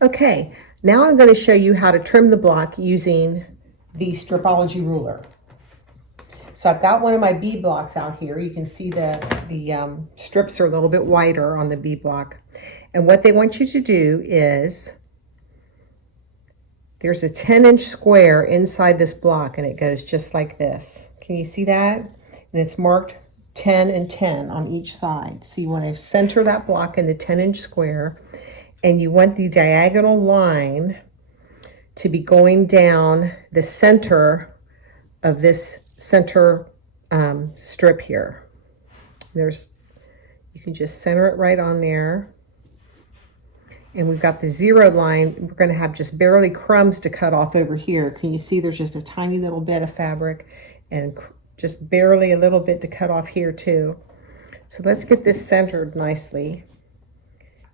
Okay, now I'm going to show you how to trim the block using the Stripology ruler. So I've got one of my B blocks out here. You can see the strips are a little bit wider on the B block. And what they want you to do is, there's a 10-inch square inside this block and it goes just like this. Can you see that? And it's marked 10 and 10 on each side. So you want to center that block in the 10-inch square, and you want the diagonal line to be going down the center of this center strip here. You can just center it right on there. And we've got the 0 line. We're going to have just barely crumbs to cut off over here. Can you see there's just a tiny little bit of fabric and just barely a little bit to cut off here too. So let's get this centered nicely.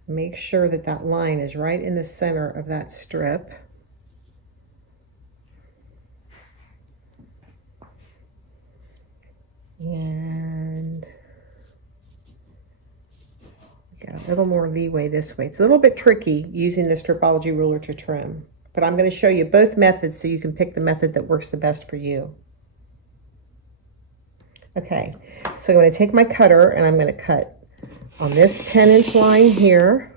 Make sure that that line is right in the center of that strip. And we got a little more leeway this way. It's a little bit tricky using the Stripology ruler to trim, but I'm going to show you both methods so you can pick the method that works the best for you. Okay, so I'm going to take my cutter and I'm going to cut on this 10-inch line here,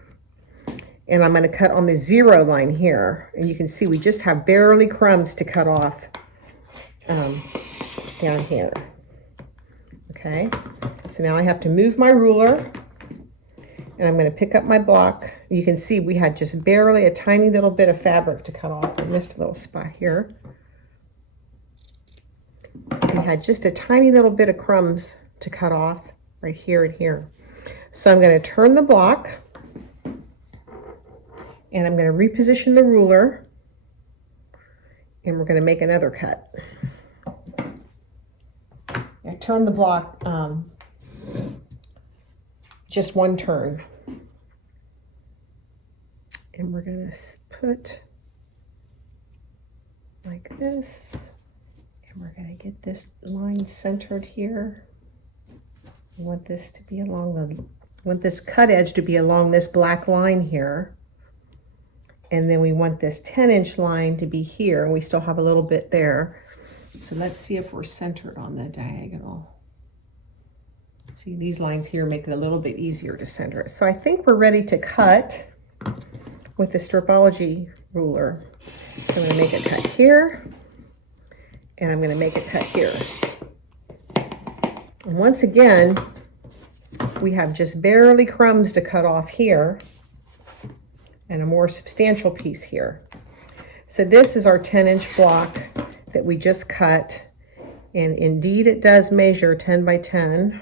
and I'm going to cut on the 0 line here. And you can see we just have barely crumbs to cut off down here. Okay, so now I have to move my ruler and I'm going to pick up my block. You can see we had just barely a tiny little bit of fabric to cut off. I missed a little spot here. We had just a tiny little bit of crumbs to cut off right here and here. So I'm going to turn the block and I'm going to reposition the ruler, and we're going to make another cut. I turn the block just one turn, and we're going to put like this, and we're going to get this line centered here. We want this to be want this cut edge to be along this black line here, and then we want this 10-inch line to be here, and we still have a little bit there. So let's see if we're centered on the diagonal. See, these lines here make it a little bit easier to center it. So I think we're ready to cut with the Stripology ruler. So I'm going to make a cut here, and I'm going to make a cut here. And once again, we have just barely crumbs to cut off here and a more substantial piece here. So this is our 10-inch block that we just cut, and indeed it does measure 10 by 10.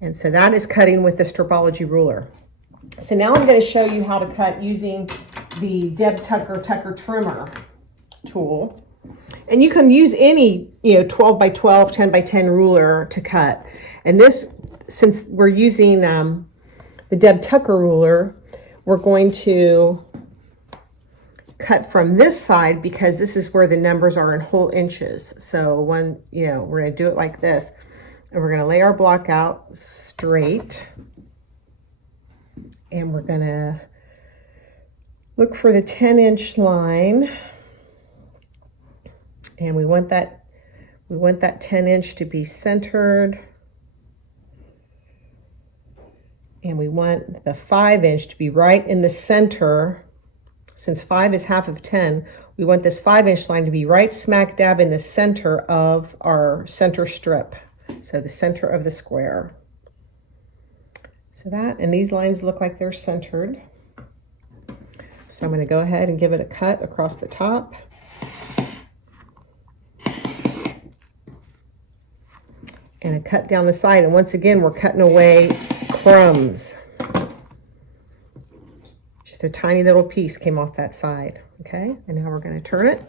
And so that is cutting with the Stripology ruler. So now I'm going to show you how to cut using the Deb Tucker trimmer tool. And you can use any 12 by 12, 10 by 10 ruler to cut. And this, since we're using the Deb Tucker ruler, we're going to cut from this side because this is where the numbers are in whole inches. So we're going to do it like this, and we're going to lay our block out straight, and we're going to look for the 10-inch line, and we want that 10-inch to be centered, and we want the 5-inch to be right in the center. Since 5 is half of 10, we want this 5-inch line to be right smack dab in the center of our center strip. So the center of the square. So that, and these lines look like they're centered. So I'm going to go ahead and give it a cut across the top. And a cut down the side. And once again, we're cutting away crumbs. A tiny little piece came off that side. Okay, and now we're going to turn it.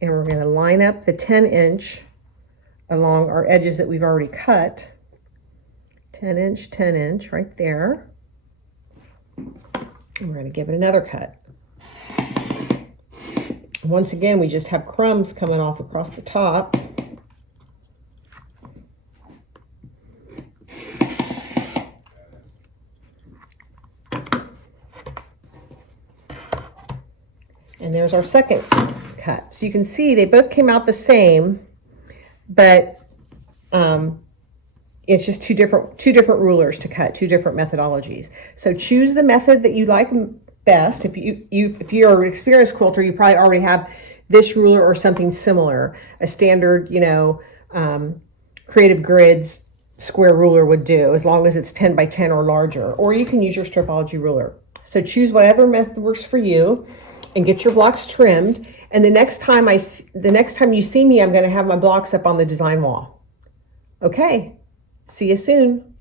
And we're going to line up the 10-inch along our edges that we've already cut. 10-inch, 10-inch right there. And we're going to give it another cut. Once again, we just have crumbs coming off across the top. And there's our second cut. So you can see they both came out the same, but it's just two different rulers to cut, two different methodologies. So choose the method that you like best. If you're an experienced quilter, you probably already have this ruler or something similar. A standard, Creative Grids square ruler would do, as long as it's 10 by 10 or larger. Or you can use your Stripology ruler. So choose whatever method works for you, and get your blocks trimmed. And the next time you see me, I'm going to have my blocks up on the design wall. Okay, see you soon.